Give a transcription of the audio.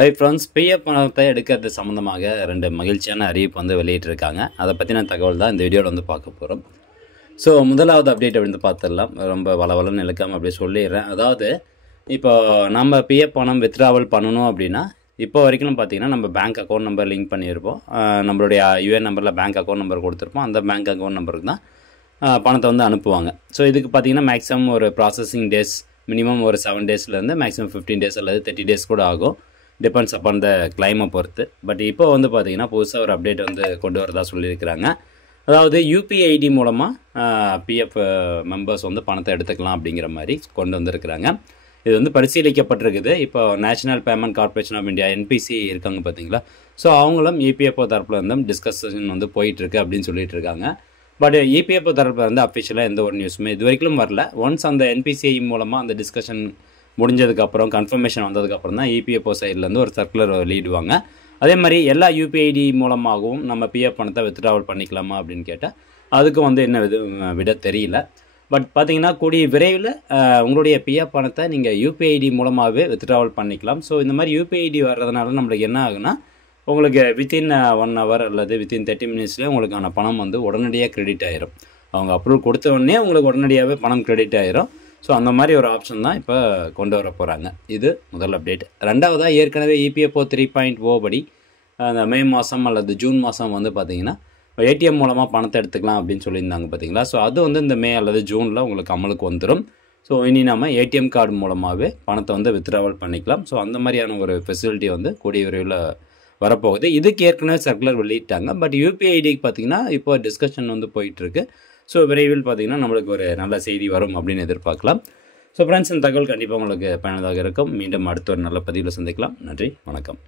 Hi friends, PF பணத்தை எடுக்கிறது சம்மந்தமாக 2 மகிழ்ச்சியான அறிவிப்பு வந்து வெளியிட்டிருக்காங்க. அதை பற்றின தகவல் தான் இந்த வீடியோவில் வந்து பார்க்க போகிறோம். ஸோ முதலாவது அப்டேட் அப்படின்னு பார்த்துடலாம். ரொம்ப வளவலன்னு இழுக்காமல் அப்படியே சொல்லிடுறேன். அதாவது இப்போ நம்ம பிஎஃப் பணம் வித்ட்ராவல் பண்ணணும் அப்படின்னா இப்போ வரைக்கும் பார்த்தீங்கன்னா நம்ம பேங்க் அக்கௌண்ட் நம்பர் லிங்க் பண்ணியிருப்போம். நம்மளுடைய யூஏஎன் நம்பரில் பேங்க் அக்கௌண்ட் நம்பர் கொடுத்துருப்போம். அந்த பேங்க் அக்கௌண்ட் நம்பருக்கு தான் பணத்தை வந்து அனுப்புவாங்க. ஸோ இதுக்கு பார்த்தீங்கன்னா மேக்ஸிமம் ஒரு ப்ராசஸிங் டேஸ் மினிமம் ஒரு 7 டேஸ்லேருந்து மேக்ஸிமம் 15 டேஸ் அல்லது 30 டேஸ் கூட ஆகும். டிபெண்ட்ஸ் அப்பான் த கிளைமை பொறுத்து. பட் இப்போ வந்து பார்த்திங்கன்னா புதுசாக ஒரு அப்டேட் வந்து கொண்டு வரதா சொல்லியிருக்கிறாங்க. அதாவது யூபிஐடி மூலமாக பிஎஃப் மெம்பர்ஸ் வந்து பணத்தை எடுத்துக்கலாம் அப்படிங்கிற மாதிரி கொண்டு வந்திருக்கிறாங்க. இது வந்து பரிசீலிக்கப்பட்டிருக்குது. இப்போ national payment corporation of India NPC இருக்காங்க பார்த்தீங்களா. ஸோ அவங்களும் இபிஎஃப்ஓ தரப்பில் வந்து டிஸ்கஷன் வந்து போயிட்டுருக்கு அப்படின்னு சொல்லிட்டு இருக்காங்க. பட் இபிஎஃப்ஓ தரப்பில் வந்து அஃபிஷியலாக எந்த ஒரு நியூஸுமே இது வரைக்கும் வரல. ஒன்ஸ் அந்த என்பிசிஐ மூலமாக அந்த டிஸ்கஷன் முடிஞ்சதுக்கப்புறம் கன்ஃபர்மேஷன் வந்ததுக்கப்புறம் தான் இபிஎஃப்ஓ சைட்லேருந்து ஒரு சர்க்குலர் வெளியிடுவாங்க. அதே மாதிரி எல்லா யூபிஐடி மூலமாகவும் நம்ம பிஎஃப் பணத்தை வித்ட்ராவல் பண்ணிக்கலாமா அப்படின்னு கேட்டால் அதுக்கும் வந்து என்ன விட தெரியல. பட் பார்த்தீங்கன்னா கூடிய விரைவில் உங்களுடைய பிஎஃப் பணத்தை நீங்கள் யூபிஐடி மூலமாகவே வித்ட்ராவல் பண்ணிக்கலாம். ஸோ இந்த மாதிரி யூபிஐடி வர்றதுனால நம்மளுக்கு என்ன ஆகுனா உங்களுக்கு வித்தின் 1 hour அல்லது வித்தின் 30 minutesலேயே உங்களுக்கான பணம் வந்து உடனடியாக கிரெடிட் ஆகிரும். அவங்க அப்ரூவல் கொடுத்த உடனே உங்களுக்கு உடனடியாகவே பணம் கிரெடிட் ஆகிரும். ஸோ அந்த மாதிரி ஒரு ஆப்ஷன் தான் இப்போ கொண்டு வர போகிறாங்க. இது முதல் அப்டேட். ரெண்டாவதாக ஏற்கனவே இபிஎஃப்ஓ 3.0 படி அந்த மே மாதம் அல்லது ஜூன் மாதம் வந்து பார்த்திங்கன்னா ஏடிஎம் மூலமாக பணத்தை எடுத்துக்கலாம் அப்படின்னு சொல்லியிருந்தாங்க பார்த்தீங்களா. ஸோ அது வந்து இந்த மே அல்லது ஜூனில் உங்களுக்கு அமலுக்கு வந்துடும். ஸோ இனி நம்ம ஏடிஎம் கார்டு மூலமாகவே பணத்தை வந்து வித்ட்ராவல் பண்ணிக்கலாம். ஸோ அந்த மாதிரியான ஒரு ஃபெசிலிட்டி வந்து கூடிய விரைவில் வரப்போகுது. இதுக்கு ஏற்கனவே சர்க்குலர் வெளியிட்டாங்க. பட் யூபிஐடிக்கு பார்த்திங்கன்னா இப்போ டிஸ்கஷன் வந்து போயிட்டுருக்கு. ஸோ விரைவில் பார்த்திங்கன்னா நம்மளுக்கு ஒரு நல்ல செய்தி வரும் அப்படின்னு எதிர்பார்க்கலாம். ஸோ ஃப்ரெண்ட்ஸ், இந்த தகவல் கண்டிப்பாக உங்களுக்கு பயனுள்ளதாக இருக்கும். மீண்டும் அடுத்த ஒரு நல்ல பதிவில் சந்திக்கலாம். நன்றி, வணக்கம்.